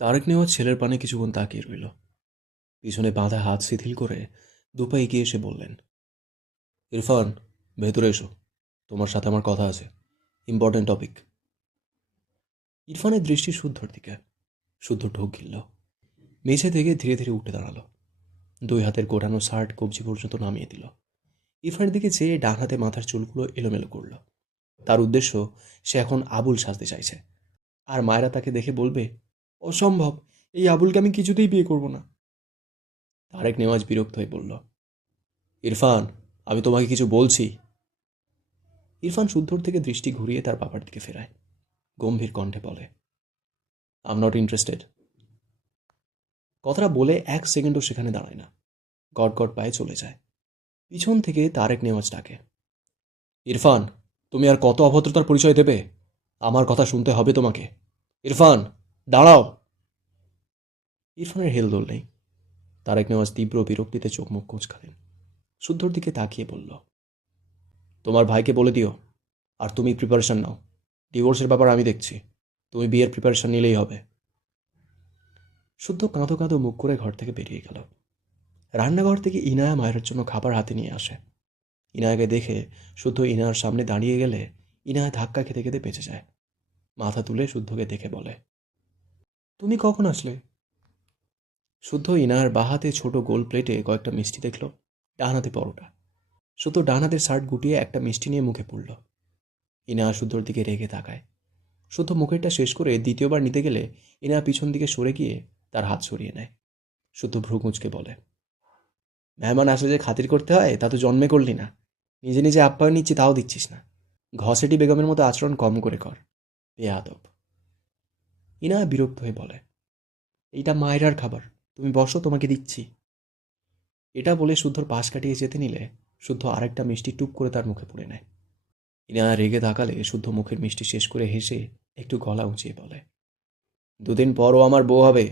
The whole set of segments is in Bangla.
তারেক নেওয়াজ ছেলের পানে কিছুক্ষণ তাকিয়ে রইল। পিছনে বাঁধা হাত শিথিল করে দুপা এগিয়ে এসে বললেন, ইরফান, ভেতরে এসো, তোমার সাথে আমার কথা আছে, ইম্পর্টেন্ট টপিক। ইরফানের দৃষ্টি শুদ্ধর দিকে। শুদ্ধ ঢোক গিলল। মেঝে থেকে ধীরে ধীরে উঠে দাঁড়ালো। দুই হাতের গোটানো শার্ট কবজি পর্যন্ত নামিয়ে দিল। ইরফানের দিকে চেয়ে ডান হাতে মাথার চুলগুলো এলোমেলো করল। তার উদ্দেশ্য, সে এখন আবুল সাজতে চাইছে। আর মায়েরা তাকে দেখে বলবে, অসম্ভব, এই আবুলকে আমি কিছুতেই বিয়ে করব না। তারেক নেওয়াজ বিরক্ত হয়ে বলল, ইরফান, আমি তোমাকে কিছু বলছি। ইরফান শুদ্ধর থেকে দৃষ্টি ঘুরিয়ে তার বাবার দিকে ফেরায়। গম্ভীর কণ্ঠে বলে, আই এম নট ইন্টারেস্টেড। কথাটা বলে এক সেকেন্ডও সেখানে দাঁড়ায় না। গট গট পায়ে চলে যায়। পিছন থেকে তারেক নেওয়াজ ডাকে, ইরফান, তুমি আর কত অভদ্রতার পরিচয় দেবে? আমার কথা শুনতে হবে তোমাকে। ইরফান, দাঁড়াও। ইরফানের হেলদোল নেই। তারেক নেওয়াজ তীব্র বিরক্তিতে চোখ মুখ কোঁচকালেন। শুদ্ধর দিকে তাকিয়ে বলল, তোমার ভাইকে বলে দিও, আর তুমি প্রিপারেশন নাও। ডিভোর্সের ব্যাপার আমি দেখছি, তুমি বিয়ের প্রিপারেশন নিলেই হবে। শুদ্ধ কাঁদো কাঁদো মুখ করে ঘর থেকে বেরিয়ে গেল। রান্নাঘর থেকে ইনায়া মায়ের জন্য খাবার হাতে নিয়ে আসে। ইনায়াকে দেখে শুদ্ধ ইনায়ার সামনে দাঁড়িয়ে গেলে ইনায়া ধাক্কা খেতে খেতে বেঁচে যায়। মাথা তুলে শুদ্ধকে দেখে বলে, তুমি কখন আসলে? শুদ্ধ ইনায়ার বাঁ হাতে ছোট গোল প্লেটে কয়েকটা মিষ্টি দেখল, ডান হাতে পরোটা। শুদ্ধ ডান হাতের শার্ট গুটিয়ে একটা মিষ্টি নিয়ে মুখে পুরল। ইনায়া শুদ্ধর দিকে রেগে তাকায়। শুদ্ধ মুখেরটা শেষ করে দ্বিতীয়বার নিতে গেলে ইনায়া পিছন দিকে সরে গিয়ে তার হাত সরিয়ে নেয়। শুদ্ধ ভ্রু কুঁচকে বলে, মেহমান আসলে যে খাতির করতে হয় তা তো জন্মে করলি না। নিজে নিজে আপ্যায়ন নিচ্ছি তাও দিচ্ছিস না। ঘসেটি বেগমের মতো আচরণ কম করে কর, বেয়াদব। ইনা বিরক্ত হয়ে বলে, এইটা মায়েরার খাবার, তুমি বসো, তোমাকে দিচ্ছি। এটা বলে শুদ্ধর পাশ কাটিয়ে যেতে নিলে শুদ্ধ আরেকটা মিষ্টি টুপ করে তার মুখে পুড়ে নেয়। ইনা রেগে তাকালে শুদ্ধ মুখের মিষ্টি শেষ করে হেসে একটু গলা উঁচিয়ে বলে, দুদিন পরও আমার বউ হবে,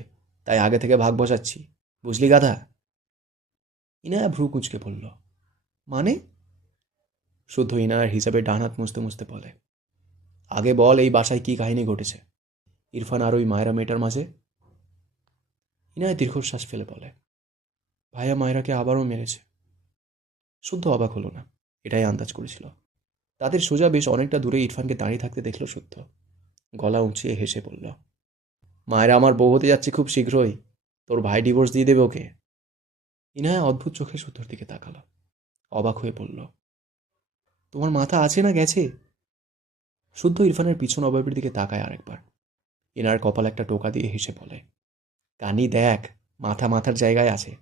তাই আগে থেকে ভাগ বসাচ্ছি, বুঝলি গাধা? ইনায়া ভ্রু কুঁচকে বলল, মানে? শুদ্ধ ইনায়ার হিসাবে ডান হাত মুছতে মুছতে বলে, আগে বল, এই বাসায় কি কাহিনী ঘটেছে ইরফান আর ওই মায়েরা মেয়েটার মাঝে? ইনায়া দীর্ঘশ্বাস ফেলে বলে, ভাইয়া মায়েরাকে আবারও মেরেছে। শুদ্ধ অবাক হলো না, এটাই আন্দাজ করেছিল। তাদের সোজা বেশ অনেকটা দূরে ইরফানকে দাঁড়িয়ে থাকতে দেখল শুদ্ধ। গলা উঁচিয়ে হেসে বলল, মায়েরা আমার বউ হতে যাচ্ছে খুব শীঘ্রই, তোর ভাই ডিভোর্স দিয়ে দেবে ওকে। ইনায়া অদ্ভুত চোখে শুদ্ধর দিকে তাকালো, অবাক হয়ে বলল, তোমার মাথা আছে না গেছে? শুদ্ধ ইরফানের পিছন অবয়বের দিকে তাকায় আরেকবার। ইনার কপাল একটা টোকা দিয়ে হেসে বলে, কানি দেখ, মাথা মাথার জায়গায় আছে,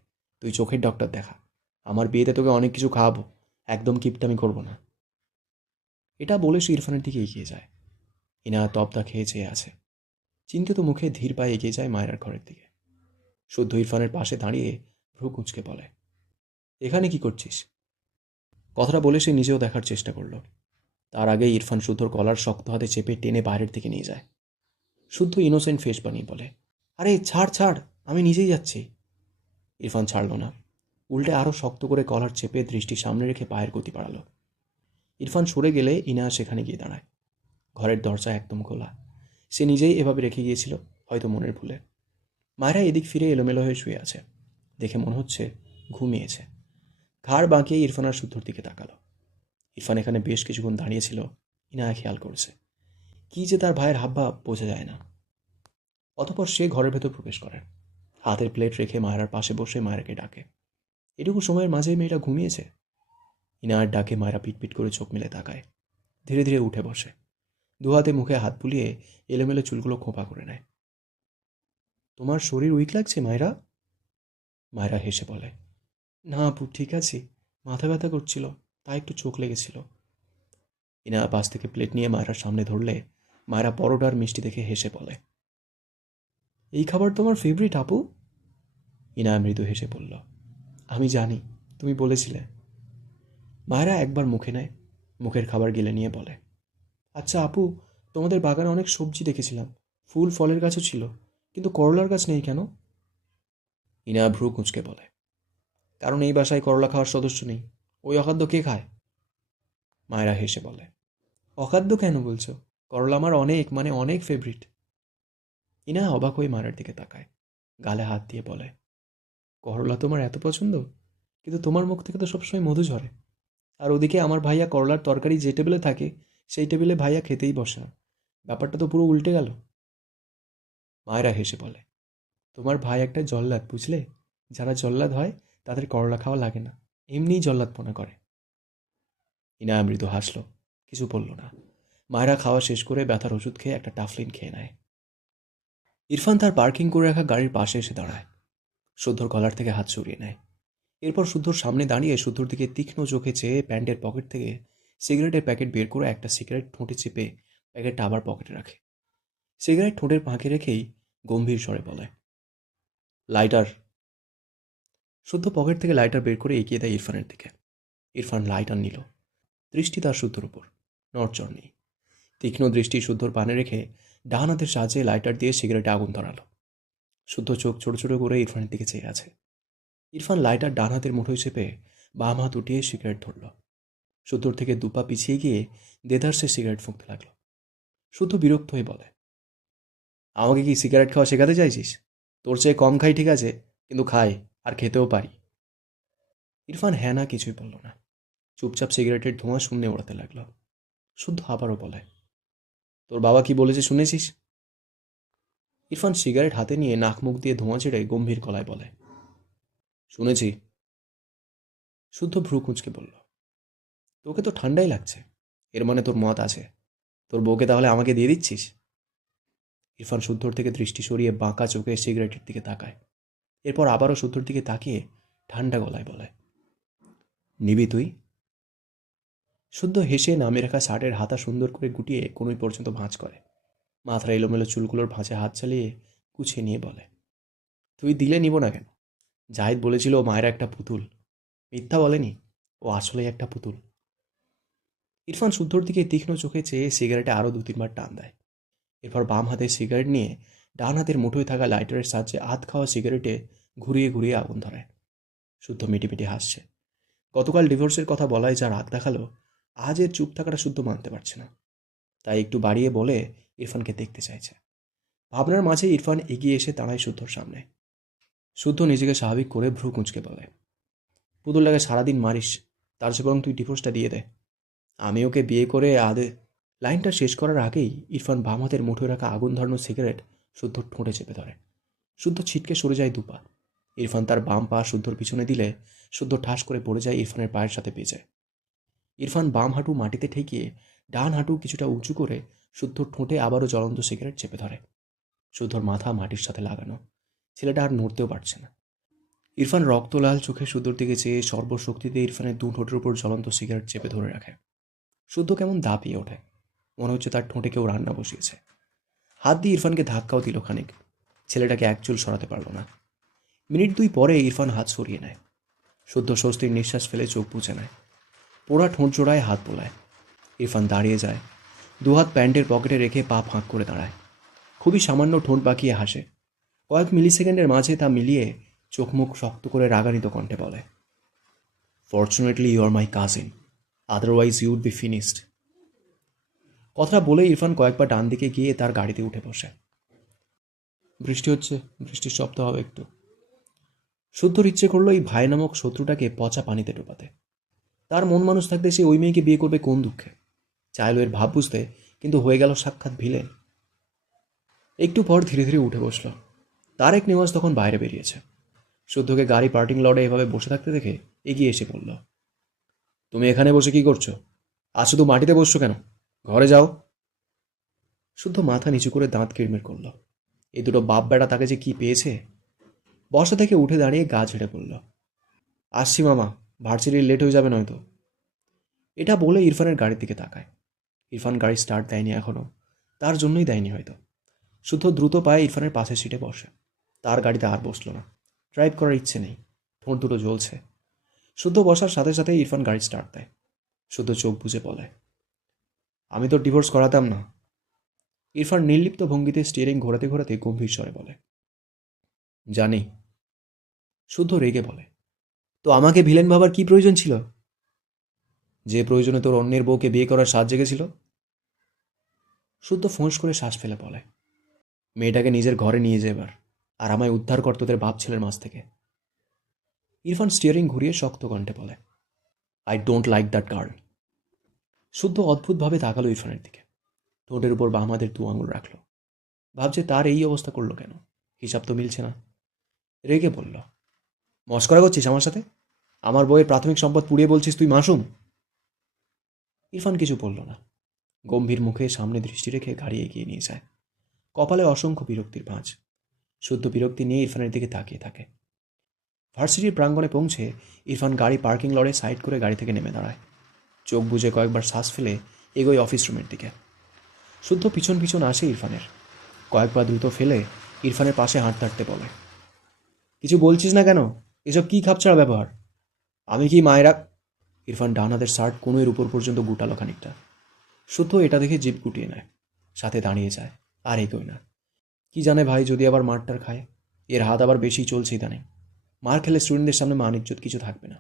তুই চোখের ডক্টর দেখা, আমার বিয়েতে তোকে অনেক কিছু খাওয়াবো, একদম কিপটামি করবো না। এটা বলে সে ইরফানের দিকে এগিয়ে যায়। ইনা তপ্তা খেয়ে চেয়ে আছে। চিন্তিত মুখে ধীর পায়ে এগিয়ে যায় মায়েরার ঘরের দিকে। শুদ্ধ ইরফানের পাশে দাঁড়িয়ে ভ্রু কুঁচকে বলে, এখানে কি করছিস? কথাটা বলে সে নিজেও দেখার চেষ্টা করলো। তার আগে ইরফান শুদ্ধর কলার শক্ত হাতে চেপে টেনে বাইরের দিকে নিয়ে যায়। শুদ্ধ ইনোসেন্ট ফেস বানিয়ে বলে, আরে ছাড় ছাড়, আমি নিজেই যাচ্ছি। ইরফান ছাড়ল না, উল্টে আরও শক্ত করে কলার চেপে দৃষ্টি সামনে রেখে পায়ের গতি বাড়ালো। ইরফান সরে গেলে ইনা সেখানে গিয়ে দাঁড়ায়। ঘরের দরজা একদম খোলা। সে নিজেই এভাবে রেখে গিয়েছিল, হয়তো মনের ভুলে। মায়েরা এদিক ফিরে এলোমেলো হয়ে শুয়ে আছে, দেখে মনে হচ্ছে ঘুমিয়েছে। ঘাড় বাঁকিয়ে ইরফান আর শুদ্ধর দিকে তাকালো। ইরফান এখানে বেশ কিছুক্ষণ দাঁড়িয়েছিল, ইনায়া খেয়াল করেছে। কি যে তার ভাইয়ের হাবভাব বোঝা যায় না। অতঃপর সে ঘরের ভেতর প্রবেশ করে। হাতের প্লেট রেখে মায়েরার পাশে বসে মায়েরাকে ডাকে। এটুকু সময়ের মাঝেই মেয়েটা ঘুমিয়েছে। ইনায়ার ডাকে মায়েরা পিটপিট করে চোখ মেলে তাকায়। ধীরে ধীরে উঠে বসে। দুহাতে মুখে হাত বুলিয়ে এলোমেলো চুলগুলো খোঁপা করে নেয়। তোমার শরীর উইক লাগছে মায়েরা? মায়েরা হেসে বলে, না আপু, ঠিক আছে, মাথা ব্যথা করছিল, তাই একটু চোখ লেগেছিল। ইনায়া পাশ থেকে প্লেট নিয়ে মায়েরার সামনে ধরলে মায়েরা পরোটার মিষ্টি দেখে হেসে বলে, এই খাবার তোমার ফেভারিট আপু? ইনায়া মৃদু হেসে বলল, আমি জানি, তুমি বলেছিলে। মায়েরা একবার মুখে নেয়, মুখের খাবার গিলে নিয়ে বলে, আচ্ছা আপু, তোমাদের বাগানে অনেক সবজি দেখেছিলাম, ফুল ফলের গাছও ছিল, কিন্তু করলার গাছ নেই কেন? ইনা ভ্রু কুঁচকে বলে, কারণ এই বাসায় করলা খাওয়ার সদস্য নেই। ওই অখাদ্য কে খায়? মায়েরা হেসে বলে, অখাদ্য কেন বলছো? করলা আমার অনেক, মানে অনেক ফেভারিট। ইনায়া অবাক হয়ে মায়ের দিকে তাকায়, গালে হাত দিয়ে বলে, করলা তোমার এত পছন্দ, কিন্তু তোমার মুখ থেকে তো সবসময় মধু ঝরে। আর ওদিকে আমার ভাইয়া করলার তরকারি যে টেবিলে থাকে সেই টেবিলে ভাইয়া খেতেই বসে না। ব্যাপারটা তো পুরো উল্টে গেল। মায়েরা হেসে বলে, তোমার ভাই একটা জল্লাদ, বুঝলে? যারা জল্লাদ হয় তাদের করলা খাওয়া লাগে না, এমনিই জল্লাদপনা করে। ইনায়া মৃদু হাসল, কিছু বলল না। মায়েরা খাওয়া শেষ করে ব্যথার ওষুধ খেয়ে একটা টাফলিন খেয়ে নেয়। ইরফান তার পার্কিং করে রাখা গাড়ির পাশে এসে দাঁড়ায়, শুদ্ধর কলার থেকে হাত সরিয়ে নেয়। এরপর শুদ্ধর সামনে দাঁড়িয়ে শুদ্ধর দিকে তীক্ষ্ণ চোখে চেয়ে প্যান্টের পকেট থেকে সিগারেটের প্যাকেট বের করে একটা সিগারেট ঠোঁটে চেপে প্যাকেটটা আবার পকেটে রাখে। সিগারেট ঠোঁটের ফাঁকে রেখেই গম্ভীর স্বরে বলে, লাইটার। শুদ্ধ পকেট থেকে লাইটার বের করে এগিয়ে দেয় ইরফানের দিকে। ইরফান লাইটার নিল, দৃষ্টি তার শুদ্ধর উপর, নড়চড় নেই। তীক্ষ্ণ দৃষ্টি শুদ্ধর পানে রেখে ডান হাতের সাহায্যে লাইটার দিয়ে সিগারেটে আগুন ধরালো। শুদ্ধ চোখ ছোট ছোট করে ইরফানের দিকে চেয়ে আছে। ইরফান লাইটার ডান হাতের মুঠোয় চেপে বাম হাত উঠিয়ে সিগারেট ধরল। শুদ্ধর থেকে দুপা পিছিয়ে গিয়ে দেদারসে সিগারেট ফুঁকতে লাগলো। শুদ্ধ বিরক্ত হয়ে বলে, আমাকে কি সিগারেট খাওয়া শেখাতে চাইছিস? তোর চেয়ে কম খাই ঠিক আছে, কিন্তু খাই, আর খেতেও পারি। ইরফান হ্যাঁ না কিছুই বলল না, চুপচাপ সিগারেটের ধোঁয়া শূন্যে ওড়াতে লাগলো। শুদ্ধ আবারও বলে, তোর বাবা কি বলেছে শুনেছিস? ইরফান সিগারেট হাতে নিয়ে নাক মুখ দিয়ে ধোঁয়া ছেড়ে গম্ভীর গলায় বলে, শুনেছি। শুদ্ধ ভ্রু কুঁচকে বলল, তোকে তো ঠান্ডাই লাগছে, এর মানে তোর মত আছে। তোর বউকে তাহলে আমাকে দিয়ে দিচ্ছিস? ইরফান শুদ্ধর থেকে দৃষ্টি সরিয়ে বাঁকা চোখে সিগারেটের দিকে তাকায়। এরপর আবারও শুদ্ধর দিকে তাকিয়ে ঠান্ডা গলায় বলে, নিবি তুই? শুদ্ধ হেসে নামে রাখা শার্টের হাতা সুন্দর করে গুটিয়ে কোনোই পর্যন্ত ভাঁজ করে। মাথার এলোমেলো চুলগুলোর ভাঁজে হাত চালিয়ে গুছিয়ে নিয়ে বলে, তুই দিলে নিব না কেন? জাহিদ বলেছিল ও মায়ের একটা পুতুল। মিথ্যা বলেনি, ও আসলেই একটা পুতুল। ইরফান শুদ্ধর দিকে তীক্ষ্ণ চোখে চেয়ে সিগারেটে আরও 2-3 বার টান দেয়। এরপর বাম হাতে সিগারেট নিয়ে ডান হাতের মুঠোয় থাকা লাইটারের সাহায্যে আধ খাওয়া সিগারেটে ঘুরিয়ে ঘুরিয়ে আগুন ধরায়। শুদ্ধ মিটিমিটি হাসছে। গতকাল ডিভোর্সের কথা বলায় যা রাগ দেখালো, আজ এর চুপ থাকাটা শুদ্ধ মানতে পারছে না। তাই একটু বাড়িয়ে বলে ইরফানকে দেখতে চাইছে। ভাবনার মাঝে ইরফান এগিয়ে এসে দাঁড়ায় শুদ্ধর সামনে। শুদ্ধ নিজেকে স্বাভাবিক করে ভ্রু কুঁচকে বলে, পুতুলটাকে সারাদিন মারিস, তার চেয়ে বরং তুই ডিভোর্সটা দিয়ে দে। আমি ওকে বিয়ে করে আদে। লাইনটা শেষ করার আগেই ইরফান বাম হাতের মুঠোয় রাখা আগুন ধরানো সিগারেট শুদ্ধর ঠোঁটে চেপে ধরে। শুদ্ধ ছিটকে সরে যায় দুপা। ইরফান তার বাম পা শুদ্ধর পিছনে দিলে শুদ্ধ ঠাস করে পড়ে যায় ইরফানের পায়ের সাথে পেঁচে। ইরফান বাম হাঁটু মাটিতে ঠেকিয়ে ডান হাঁটু কিছুটা উঁচু করে শুদ্ধর ঠোঁটে আবারও জ্বলন্ত সিগারেট চেপে ধরে। শুদ্ধর মাথা মাটির সাথে লাগানো, ছেলেটা আর নড়তেও পারছে না। ইরফান রক্তলাল চোখে শুদ্ধর দিকে চেয়ে সর্বশক্তিতে ইরফানের দু ঠোঁটের উপর জ্বলন্ত সিগারেট চেপে ধরে রাখে। শুদ্ধ কেমন দাপিয়ে ওঠে, মনে হচ্ছে তার ঠোঁটে কেউ রান্না বসিয়েছে। হাত দিয়ে ইরফানকে ধাক্কাও দিল খানিক, ছেলেটাকে একচুল সরাতে পারল না। মিনিট 2 পরে ইরফান হাত সরিয়ে নেয়। শুদ্ধ স্বস্তির নিঃশ্বাস ফেলে চোখ বুজে নেয়। পোড়া ঠোঁট জোড়ায় হাত বোলায়। ইরফান দাঁড়িয়ে যায়, দুহাত প্যান্টের পকেটে রেখে পা ফাঁক করে দাঁড়ায়। খুবই সামান্য ঠোঁট বাঁকিয়ে হাসে। কয়েক মিলিসেকেন্ডের মাঝে তা মিলিয়ে চোখ মুখ শক্ত করে রাগান্বিত কণ্ঠে বলে, fortunately you are my cousin, otherwise you would be finished. কথাটা বলে ইরফান কয়েকবার ডান দিকে গিয়ে তার গাড়িতে উঠে বসে। বৃষ্টি হচ্ছে, বৃষ্টির শব্দ হবে একটু। শুদ্ধর ইচ্ছে করলো এই ভাই নামক শত্রুটাকে পচা পানিতে ডোবাতে। তার মন মানুষ থাকতে সে ওই মেয়েকে বিয়ে করবে কোন দুঃখে? চাইলো এর ভাব বুঝতে, কিন্তু হয়ে গেল সাক্ষাৎ ভিলেন। একটু পর ধীরে ধীরে উঠে বসল। তারেক নেওয়াজ তখন বাইরে বেরিয়েছে। শুদ্ধকে গাড়ি পার্কিং লটে এভাবে বসে থাকতে দেখে এগিয়ে এসে বলল, তুমি এখানে বসে কি করছো? আজ শুধু মাটিতে বসছো কেন? ঘরে যাও। শুদ্ধ মাথা নিচু করে দাঁত কিড়মির করল। এই দুটো বাপ বেটা তাকে যে কি পেয়েছে। বসা থেকে উঠে দাঁড়িয়ে গা ঝেড়ে পড়ল, আসছি মামা, ভার্সিটি লেট হয়ে যাবে নয়তো। এটা বলে ইরফানের গাড়ির দিকে তাকায়। ইরফান গাড়ি স্টার্ট দেয়নি এখনো, তার জন্যই দেয়নি হয়তো। শুদ্ধ দ্রুত পায়ে ইরফানের পাশের সিটে বসে। তার গাড়িতে আর বসলো না, ড্রাইভ করার ইচ্ছে নেই, ঠোঁট দুটো জ্বলছে। শুদ্ধ বসার সাথে সাথে ইরফান গাড়ি স্টার্ট দেয়। শুদ্ধ চোখ বুজে বলে, আমি তো ডিভোর্স করাতাম না। ইরফান নির্লিপ্ত ভঙ্গিতে স্টিয়ারিং ঘোরাতে ঘোরাতে গম্ভীর স্বরে বলে, জানি। শুদ্ধ রেগে বলে, তো আমাকে ভিলেন ভাবার কি প্রয়োজন ছিল? যে প্রয়োজনে তোর অন্যের বউকে বিয়ে করার সাহায্য জেগেছিল। শুদ্ধ ফোঁস করে শ্বাস ফেলে বলে, মেয়েটাকে নিজের ঘরে নিয়ে যা এবার, আর আমায় উদ্ধার কর তোদের বাপ ছেলের মাঝ থেকে। ইরফান স্টিয়ারিং ঘুরিয়ে শক্ত কণ্ঠে বলে, I don't like that girl. শুদ্ধ অদ্ভুতভাবে তাকালো ইরফানের দিকে, ঠোঁটের উপর বাম হাতের দু আঙুল রাখলো। ভাবছে তার এই অবস্থা করলো কেন, হিসাব তো মিলছে না। রেগে বলল, মস্করা করছিস আমার সাথে? আমার বইয়ের প্রাথমিক সম্পদ পুড়িয়ে বলছিস তুই মাসুম? ইরফান কিছু বলল না, গম্ভীর মুখে সামনে দৃষ্টি রেখে গাড়ি এগিয়ে নিয়ে যায়। কপালে অসংখ্য বিরক্তির ভাঁজ। শুদ্ধ বিরক্তি নিয়ে ইরফানের দিকে তাকিয়ে থাকে। ভার্সিটির প্রাঙ্গণে পৌঁছে ইরফান গাড়ি পার্কিং লটে সাইড করে গাড়ি থেকে নেমে দাঁড়ায়। চোখ বুজে কয়েকবার শ্বাস ফেলে এগোয় অফিস রুমের দিকে। শুদ্ধ পিছন পিছন আসে ইরফানের, কয়েকবার দ্রুত ফেলে ইরফানের পাশে হাঁটতে হাঁটতে বলে, কিছু বলছিস না কেন? এসব কী খাপছাড়া ব্যবহার? আমি কি মায়েরা? ইরফান ডান হাতের শার্ট কোনোর উপর পর্যন্ত গুটালো খানিকটা। শুদ্ধ এটা দেখে জিভ গুটিয়ে নেয়, সাথে দাঁড়িয়ে যায়, আর এগোয় না। কি জানে ভাই, যদি আবার মারটার খায়। এর হাত আবার বেশি চলছে ইদানিং। মার খেলে স্টুডেন্টদের সামনে মান ইজ্জত কিছু থাকবে না।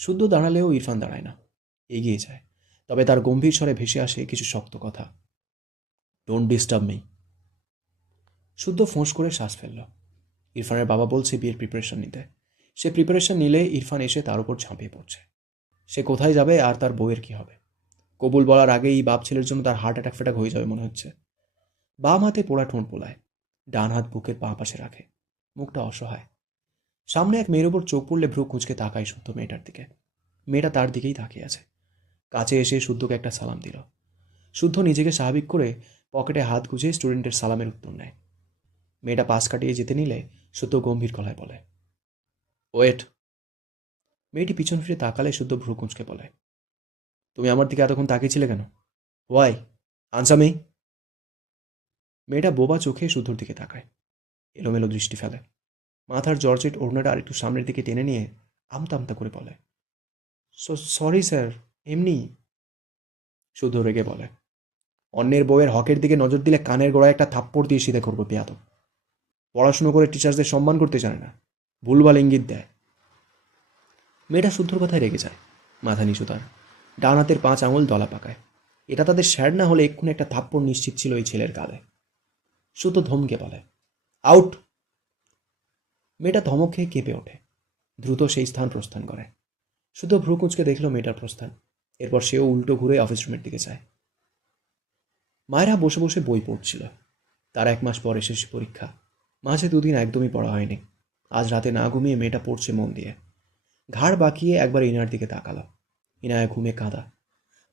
শুদ্ধ দাঁড়ালেও ইরফান দাঁড়ায় না, এগিয়ে যায়। তবে তার গম্ভীর স্বরে ভেসে আসে কিছু শক্ত কথা। Don't disturb me. শুদ্ধ ফোঁস করে শ্বাস ফেলল। ইরফানের বাবা বলছে বিয়ের প্রিপারেশন নিতে। সে প্রিপারেশন নিলে ইরফান এসে তার উপর ঝাঁপিয়ে পড়ছে। সে কোথায় যাবে আর তার বউয়ের কি হবে? কবুল বলার আগেই বাপ ছেলের জন্য তার হার্ট অ্যাটাক ফ্যাটাক হয়ে যাবে মনে হচ্ছে। বাম হাতে পোড়া ঠোঁট পোলায়, ডান হাত বুকের বাঁ পাশে রাখে, মুখটা অসহায়। সামনে এক মেয়ের ওপর চোখ পড়লে ভ্রু কুঁচকে তাকায় শুদ্ধ মেয়েটার দিকে। মেয়েটা তার দিকেই তাকিয়ে আছে। কাছে এসে শুদ্ধকে একটা সালাম দিল। শুদ্ধ নিজেকে স্বাভাবিক করে পকেটে হাত গুজে স্টুডেন্টের সালামের উত্তর নেয়। মেয়েটা পাশ কাটিয়ে যেতে নিলে শুদ্ধ গম্ভীর গলায় বলে, ওয়েট। মেয়েটি পিছন ফিরে তাকালে শুদ্ধ ভ্রু কুঁচকে বলে, তুমি আমার দিকে এতক্ষণ তাকিয়েছিলে কেন? ওয়াই? Answer me. মেয়েটা বোবা চোখে শুদ্ধর দিকে তাকায়, এলোমেলো দৃষ্টি ফেলে। মাথার জর্জেট ওড়নাটা আর একটু সামনের দিকে টেনে নিয়ে আমতা আমতা করে বলে, সরি স্যার, এমনি। শুদ্ধ রেগে বলে, অন্যের বউয়ের হকের দিকে নজর দিলে কানের গোড়ায় একটা থাপ্পড় দিয়ে সিধে করবো বেয়াদব। পড়াশুনো করে টিচার্সদের সম্মান করতে জানে না, ভুলভাল ইঙ্গিত দেয়। মেয়েটা শুদ্ধর কথায় রেগে যায়, মাথা নিচু তার, ডান হাতের 5 আঙুল দলা পাকায়। এটা তাদের শ্যাড না হলে এক্ষুনি একটা থাপ্পড় নিশ্চিত ছিল এই ছেলের গালে। শুদ্ধ ধমকে বলে, আউট। মেয়েটা ধমক খেয়ে কেঁপে ওঠে, দ্রুত সেই স্থান প্রস্থান করে। শুদ্ধ ভ্রু কুঁচকে দেখল মেয়েটার প্রস্থান। এরপর সেও উল্টো ঘুরে অফিস রুমের দিকে যায়। মায়েরা বসে বসে বই পড়ছিল। তার 1 মাস পর এসেছে পরীক্ষা। মাঝে 2 দিন একদমই পড়া হয়নি। আজ রাতে না ঘুমিয়ে মেয়েটা পড়ছে মন দিয়ে। ঘাড় বাঁকিয়ে একবার ইনার দিকে তাকালো। ইনায়া ঘুমে কাঁদা।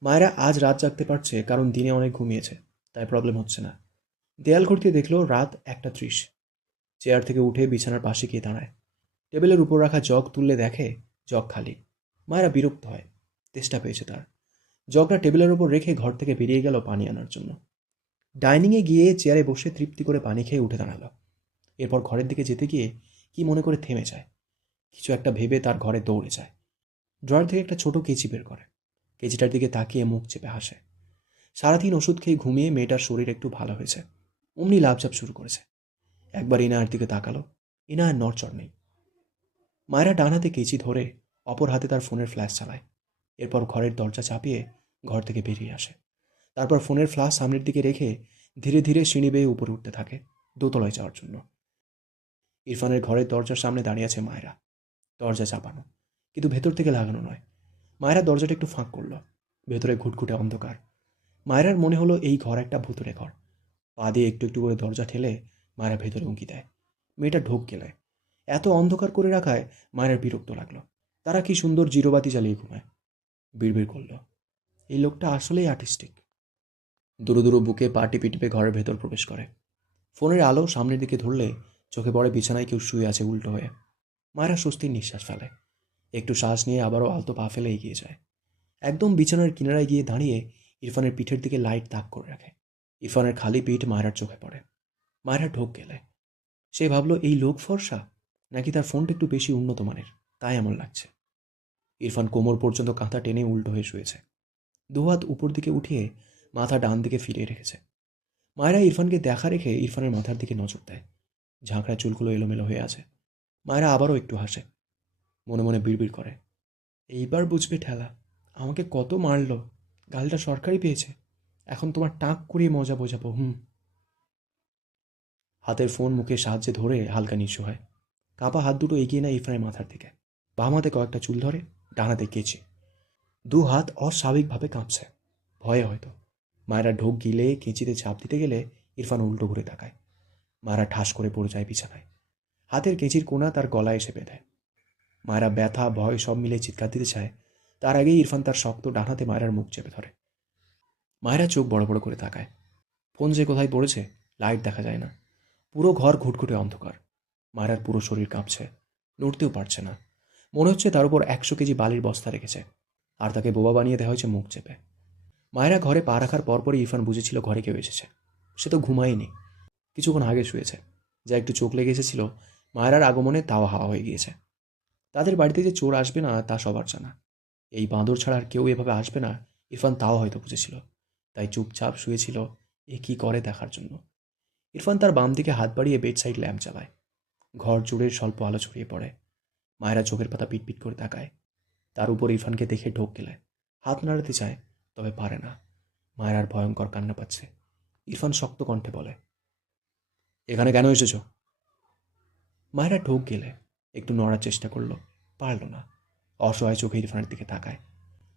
মায়েরা আজ রাত জাগতে পারছে কারণ দিনে অনেক ঘুমিয়েছে, তাই প্রবলেম হচ্ছে না। দেয়াল ঘড়িতে দেখলো রাত 1:30। চেয়ার থেকে উঠে বিছানার পাশে গিয়ে দাঁড়ায়। টেবিলের উপর রাখা জগ তুললে দেখে জগ খালি। মায়েরা বিরক্ত হয়, তেষ্টা পেয়েছে তার। জগটা টেবিলের উপর রেখে ঘর থেকে বেরিয়ে গেল পানি আনার জন্য। ডাইনিংয়ে গিয়ে চেয়ারে বসে তৃপ্তি করে পানি খেয়ে উঠে দাঁড়ালো। এরপর ঘরের দিকে যেতে গিয়ে কি মনে করে থেমে যায়। কিছু একটা ভেবে তার ঘরে দৌড়ে যায়। ড্রয়ার থেকে একটা ছোট কেচি বের করে। কেচিটার দিকে তাকিয়ে মুখ চেপে হাসে। সারাদিন ওষুধ খেয়ে ঘুমিয়ে মেয়েটার শরীর একটু ভালো হয়েছে। অমনি লাফঝাপ শুরু করেছে। একবার ইনায়ার দিকে তাকালো, ইনায়ার নড়চড় নেই। মায়েরা ডান হাতে কেচি ধরে অপর হাতে তার ফোনের ফ্ল্যাশ চালায়। এরপর ঘরের দরজা চাপিয়ে ঘর থেকে বেরিয়ে আসে। তারপর ফোনের ফ্ল্যাশ সামনের দিকে রেখে ধীরে ধীরে সিঁড়ি বেয়ে উপরে উঠতে থাকে দোতলায় যাওয়ার জন্য। ইরফানের ঘরের দরজার সামনে দাঁড়িয়ে আছে মায়েরা। দরজা চাপানো, কিন্তু ভেতর থেকে লাগানো নয়। মায়েরা দরজাটা একটু ফাঁক করলো। ভেতরে ঘুটঘুটে অন্ধকার। মায়েরার মনে হলো এই ঘর একটা ভুতুরে ঘর। পা দিয়ে একটু একটু করে দরজা ঠেলে মায়েরা ভেতরে উঁকি দেয়। মেয়েটা ঢোক গেলে এত অন্ধকার করে রাখায় মায়ের বিরক্ত লাগলো। তারা কি সুন্দর জিরোবাতি জ্বালিয়ে ঘুমায়। বিড়বিড় করল, এই লোকটা আসলেই আর্টিস্টিক। দুরু দুরু বুকে পা টিপে টিপে ঘরের ভেতর প্রবেশ করে। ফোনের আলো সামনের দিকে ধরলে চোখে পড়ে বিছানায় কেউ শুয়ে আছে উল্টো হয়ে। মায়েরা স্বস্তির নিঃশ্বাস ফেলে। একটু শ্বাস নিয়ে আবারও আলতো পা ফেলে এগিয়ে যায়। একদম বিছানার কিনারায় গিয়ে দাঁড়িয়ে ইরফানের পিঠের দিকে লাইট তাক করে রাখে। ইরফানের খালি পিঠ মায়েরার চোখে পড়ে। মায়েরা ঢোক গেলে সে ভাবল এই লোক ফর্সা, নাকি তার ফোনটা একটু বেশি উন্নত মানের, তাই এমন লাগছে। ইরফান কোমর পর্যন্ত কাঁথা টেনে উল্টো হয়ে শুয়েছে। দুহাত উপর দিকে উঠিয়ে মাথা ডান দিকে ফিরিয়ে রেখেছে। মায়েরা ইরফানকে দেখা রেখে ইরফানের মাথার দিকে নজর দেয়। ঝাঁকড়া চুলগুলো এলোমেলো হয়ে আছে। মায়েরা আবারও একটু হাসে, মনে মনে বিড়বিড় করে, এইবার বুঝবে ঠেলা। আমাকে কত মারলো, গালটা সরকারি পেয়েছে। এখন তোমার টাক করিয়ে মজা বোঝাবো। হাতের ফোন মুখে সাহায্যে ধরে হালকা নিচু হয়। কাঁপা হাত দুটো এগিয়ে নেয় ইরফানের মাথার দিকে। বাম হাতে কয়েকটা চুল ধরে, ডান হাতে কেচি। দু হাত অস্বাভাবিকভাবে কাঁপছে, ভয়ে হয়তো। মায়েরা ঢোক গিলে কেঁচিতে চাপ দিতে গেলে ইরফান উল্টো ঘুরে তাকায়। মায়েরা ঠাস করে পড়ে যায় বিছানায়। হাতের কেঁচির কোনা তার গলায় এসে বেঁধে। মায়েরা ব্যথা ভয় সব মিলে চিৎকার দিতে চায়, তার আগেই ইরফান তার শক্ত ডান হাতে মায়েরার মুখ চেপে ধরে। মায়েরা চোখ বড় বড় করে তাকায়। ফোন যে কোথায় পড়েছে, লাইট দেখা যায় না। পুরো ঘর ঘুটঘুটে অন্ধকার। মায়েরার পুরো শরীর কাঁপছে, নড়তেও পারছে না। মনে হচ্ছে তার উপর 100 কেজি বালির বস্তা রেখেছে, আর তাকে বোবা বানিয়ে দেওয়া হয়েছে মুখ চেপে। মায়েরা ঘরে পা রাখার পরপরই ইরফান বুঝেছিল ঘরে কেউ এসেছে। সে তো ঘুমায়নি, কিছুক্ষণ আগে শুয়েছে। যা একটু চোখ লেগে এসেছিল মায়েরার আগমনে তাও হাওয়া হয়ে গিয়েছে। তাদের বাড়িতে যে চোর আসবে না তা সবার জানা। এই বাঁদর ছাড়া আর কেউ এভাবে আসবে না ইরফান তাও হয়তো বুঝেছিল। তাই চুপচাপ শুয়েছিল এ কী করে দেখার জন্য। ইরফান তার বাম দিকে হাত বাড়িয়ে বেড সাইড ল্যাম্প চালায়। ঘর জুড়ে স্বল্প আলো ছড়িয়ে পড়ে। মায়েরা চোখের পাতা পিটপিট করে তাকায়। তার উপর ইরফানকে দেখে ঢোক গেলে হাত নাড়াতে চায়, তবে পারে না। মায়ের ভয়ঙ্কর কান্না পাচ্ছে। ইরফান শক্ত কণ্ঠে বলে, এখানে কেন এসেছো? মায়েরা ঢোক গেলে একটু নড়ার চেষ্টা করলো, পারল না। অসহায় চোখে ইরফানের দিকে তাকায়।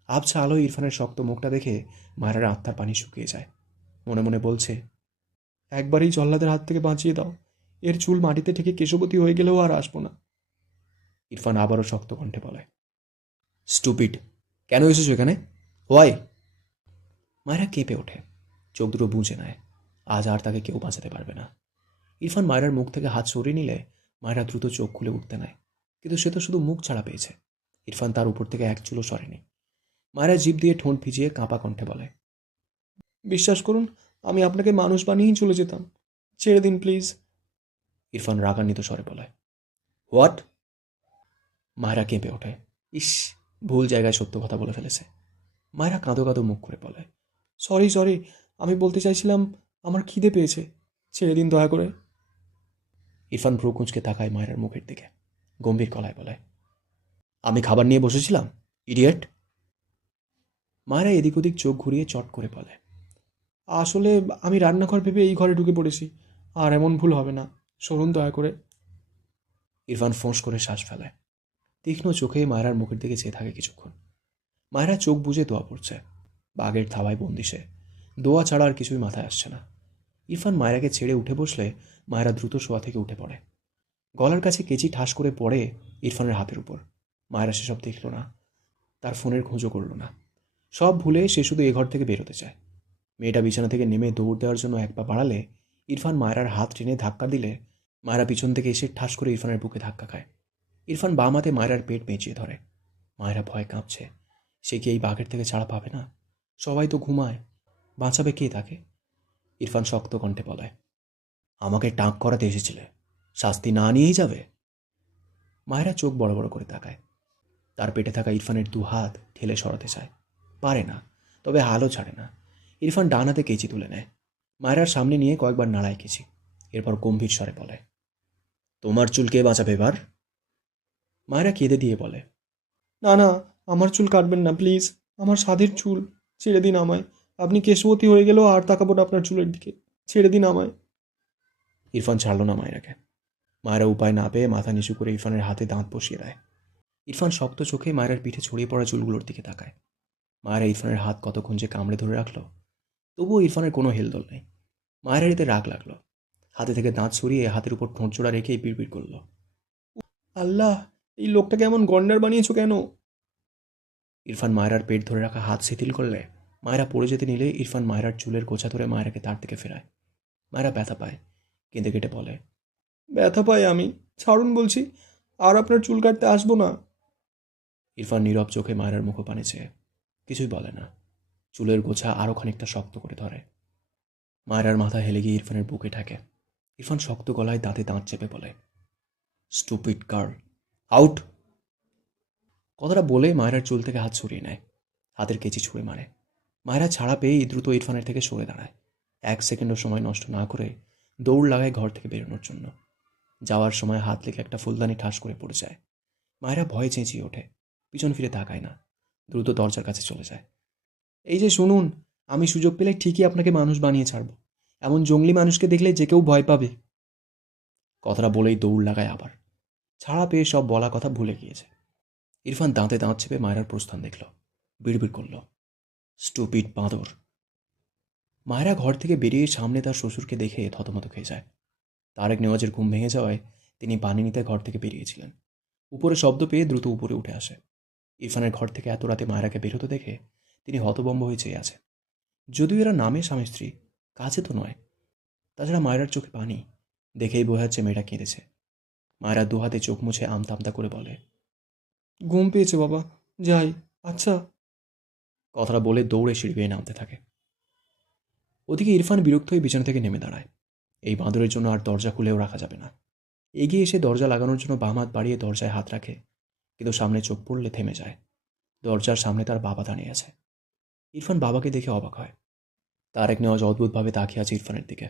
আবছা আলোয় ইরফানের শক্ত মুখটা দেখে মায়ের আত্মার পানি শুকিয়ে যায়। মনে মনে বলছে, একবারই জল্লাদের হাত থেকে বাঁচিয়ে দাও, এর চুল মাটিতে ঠেকে কেশবতী হয়ে গেলেও আর আসবো না। ইরফান আবারও শক্ত কণ্ঠে বলে, স্টুপিড, কেন এসেছো এখানে? হোয়াই? মায়েরা কেঁপে ওঠে, চোখ দুটো বুঝে নেয় আজ আর তাকে কেউ বাঁচাতে পারবে না। ইরফান মায়েরার মুখ থেকে হাত সরিয়ে নিলে মায়েরা দ্রুত চোখ খুলে উঠতে নেয়, কিন্তু সে তো শুধু মুখ ছাড়া পেয়েছে। ইরফান তার উপর থেকে এক চুলও সরেনি। মায়েরা জিভ দিয়ে ঠোঁট ভিজিয়ে কাঁপা কণ্ঠে বলে, বিশ্বাস করুন, আমি আপনাকে মানুষ বানিয়েই চলে যেতাম, ছেড়ে দিন প্লিজ। ইরফান রাগান্বিত স্বরে বলে, হোয়াট? মায়েরা কেঁপে ওঠে, ইস, ভুল জায়গায় সত্য কথা বলে ফেলেছে। মায়েরা কাঁদো কাঁদো মুখ করে বলে, সরি সরি, আমি বলতে চাইছিলাম আমার খিদে পেয়েছে, ছেড়ে দিন দয়া করে। ইরফান ভ্রু কুঁচকে তাকায় মায়েরার মুখের দিকে, গম্ভীর গলায় বলে, আমি খাবার নিয়ে বসেছিলাম, ইডিয়েট। মায়েরা এদিক ওদিক চোখ ঘুরিয়ে চট করে বলে, আসলে আমি রান্নাঘর ভেবে এই ঘরে ঢুকে পড়েছি, আর এমন ভুল হবে না, সরুন দয়া করে। ইরফান ফোঁস করে শ্বাস ফেলে। তীক্ষ্ণ চোখে মায়েরার মুখের দিকে চেয়ে থাকে কিছুক্ষণ। মায়েরা চোখ বুজে দোয়া পড়ছে। বাঘের থাবায় বন্দি সে, দোয়া ছাড়া আর কিছুই মাথায় আসছে না। ইরফান মায়েরাকে ছেড়ে উঠে বসলে মায়েরা দ্রুত শোয়া থেকে উঠে পড়ে। গলার কাছে কেচি ঠাস করে পড়ে ইরফানের হাতের উপর। মায়েরা সেসব দেখল না, তার ফোনের খোঁজও করল না। সব ভুলে সে শুধু এ ঘর থেকে বেরোতে চায়। মেয়েটা বিছানা থেকে নেমে দৌড় দেওয়ার জন্য এক পা বাড়ালে ইরফান মায়েরার হাত টেনে ধাক্কা দিলে মায়েরা পিছন থেকে এসে ঠাস করে ইরফানের বুকে ধাক্কা খায়। ইরফান বাম হাতে মায়েরার পেট পেঁচিয়ে ধরে। মায়েরা ভয় কাঁপছে, সে কি এই বাঘের থেকে ছাড়া পাবে না? সবাই তো ঘুমায়, বাঁচাবে কে তাকে? ইরফান শক্ত কণ্ঠে বলে, আমাকে টাক করাতে এসেছিলে, শাস্তি না নিয়েই যাবে? মায়েরা চোখ বড় বড় করে তাকায়। তার পেটে থাকা ইরফানের দু হাত ঠেলে সরাতে চায়, পারে না, তবে হালও ছাড়ে না। ইরফান ডান হাতে কেচি তুলে নেয়, মায়েরার সামনে নিয়ে কয়েকবার নাড়ায় কেচি। এরপর গম্ভীর স্বরে বলে, তোমার চুল কে বাঁচাবে এবার? মায়েরা কেঁদে দিয়ে বলে, না না, আমার চুল কাটবেন না প্লিজ, আমার সাধের চুল, ছেড়ে দিন আমায়। আপনি কেশবতী হয়ে গেলেও আর তাকাবো না আপনার চুলের দিকে, ছেড়ে দিন আমায়। ইরফান ছাড়ল না মায়েরাকে। মায়েরা উপায় না পেয়ে মাথা নিচু করে ইরফানের হাতে দাঁত বসিয়ে দেয়। ইরফান শক্ত চোখে মায়েরার পিঠে ছড়িয়ে পড়া চুলগুলোর দিকে তাকায়। মায়েরা ইরফানের হাত কতক্ষণ যে কামড়ে ধরে রাখলো, তবুও ইরফানের কোনো হেলদোল নেই। মায়ের এতে রাগ লাগলো, হাতে থেকে দাঁত সরিয়ে হাতের উপর ঠোঁট জোড়া রেখেই বিড়বিড় করল, আল্লাহ, এই লোকটাকে এমন গন্ডার বানিয়েছো কেন? ইরফান মায়েরার পেট ধরে রাখা হাত শিথিল করলে মায়েরা পড়ে যেতে নিলে ইরফান মায়েরার চুলের গোছা ধরে মায়েরাকে তার দিকে ফেরায়। মায়েরা ব্যথা পায়, কেঁদে কেটে বলে, ব্যথা পাই আমি, ছাড়ুন বলছি, আর আপনার চুল কাটতে আসবো না। ইরফান নীরব চোখে মায়েরার মুখপানে চেয়ে কিছুই বলে না। চুলের গোছা আরও খানিকটা শক্ত করে ধরে। মায়েরার মাথা হেলে গিয়ে ইরফানের বুকে ঠেকে। ইরফান শক্ত গলায় দাঁতে দাঁত চেপে বলে, স্টুপিড গার্ল, আউট। কথাটা বলে মায়েরার চুল থেকে হাত সরিয়ে নেয়, হাতের কেচি ছুঁড়ে মারে। মায়েরা ছাড়া পেয়েই দ্রুত ইরফানের থেকে সরে দাঁড়ায়। 1 সেকেন্ডও সময় নষ্ট না করে দৌড় লাগায় ঘর থেকে বেরোনোর জন্য। যাওয়ার সময় হাত লেগে একটা ফুলদানি ঠাস করে পড়ে যায়। মায়েরা ভয়ে চেঁচিয়ে ওঠে, পিছন ফিরে তাকায় না, দ্রুত দরজার কাছে চলে যায়। এই যে শুনুন, আমি সুযোগ পেলে ঠিকই আপনাকে মানুষ বানিয়ে ছাড়ব। এমন জঙ্গলি মানুষকে দেখলে যে কেউ ভয় পাবে। কথাটা বলেই দৌড় লাগায় আবার। ছাড়া পেয়ে সব বলা কথা ভুলে গিয়েছে। ইরফান দাঁতে দাঁত চেপে মায়রার প্রস্থান দেখল। বিড়বিড় করল, স্টুপিড বাঁদর। মায়রা ঘর থেকে বেরিয়ে সামনে তার শ্বশুরকে দেখে থতমত খেয়ে যায়। তারেক নেওয়াজের ঘুম ভেঙে যাওয়ায় তিনি পানি নিতে ঘর থেকে বেরিয়েছিলেন। উপরে শব্দ পেয়ে দ্রুত উপরে উঠে আসে। ইরফানের ঘর থেকে এত রাতে মায়রাকে বেরোতে দেখে তিনি হতভম্ব হয়ে চেয়ে আছে। যদিও এরা নামে স্বামী স্ত্রী, কাছে তো নয়। তাছাড়া মায়রার চোখে পানি, দেখেই বোঝা যাচ্ছে মেয়েটা কেঁদেছে। মায়রা দুহাতে চোখ মুছে আমতা আমতা করে বলে, ঘুম পেয়েছে বাবা, যাই। আচ্ছা। কথাটা বলে দৌড়ে সিঁড়ি বেয়ে নামতে থাকে। ওদিকে ইরফান বিরক্ত হয়ে বিছানা থেকে নেমে দাঁড়ায়। এই বাঁদরের জন্য আর দরজা খুলেও রাখা যাবে না। এগিয়ে এসে দরজা লাগানোর জন্য বাম হাত বাড়িয়ে দরজায় হাত রাখে, কিন্তু সামনে চোখ পড়লে থেমে যায়। দরজার সামনে তার বাবা দাঁড়িয়ে আছে। ইরফান বাবাকে দেখে অবাক হয়। তারেক নেওয়াজ অদ্ভুতভাবে তাকিয়ে আছে ইরফানের দিকে।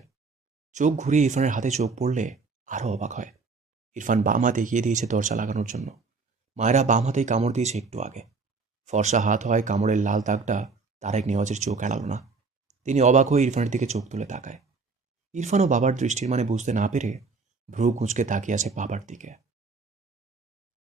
চোখ ঘুরিয়ে ইরফানের হাতে চোখ পড়লে আরও অবাক হয়। ইরফান বাম হাত এগিয়ে দিয়েছে দরজা লাগানোর জন্য। মায়েরা বাম হাতেই কামড় দিয়েছে একটু আগে। ফর্সা হাত হয় কামড়ের লাল দাগটা তারেক নেওয়াজের চোখ এড়াল না। তিনি অবাক হয়ে ইরফানের দিকে চোখ তুলে তাকায়। ইরফানও বাবার দৃষ্টির মানে বুঝতে না পেরে ভ্রু কুঁচকে তাকিয়ে আছে বাবার দিকে।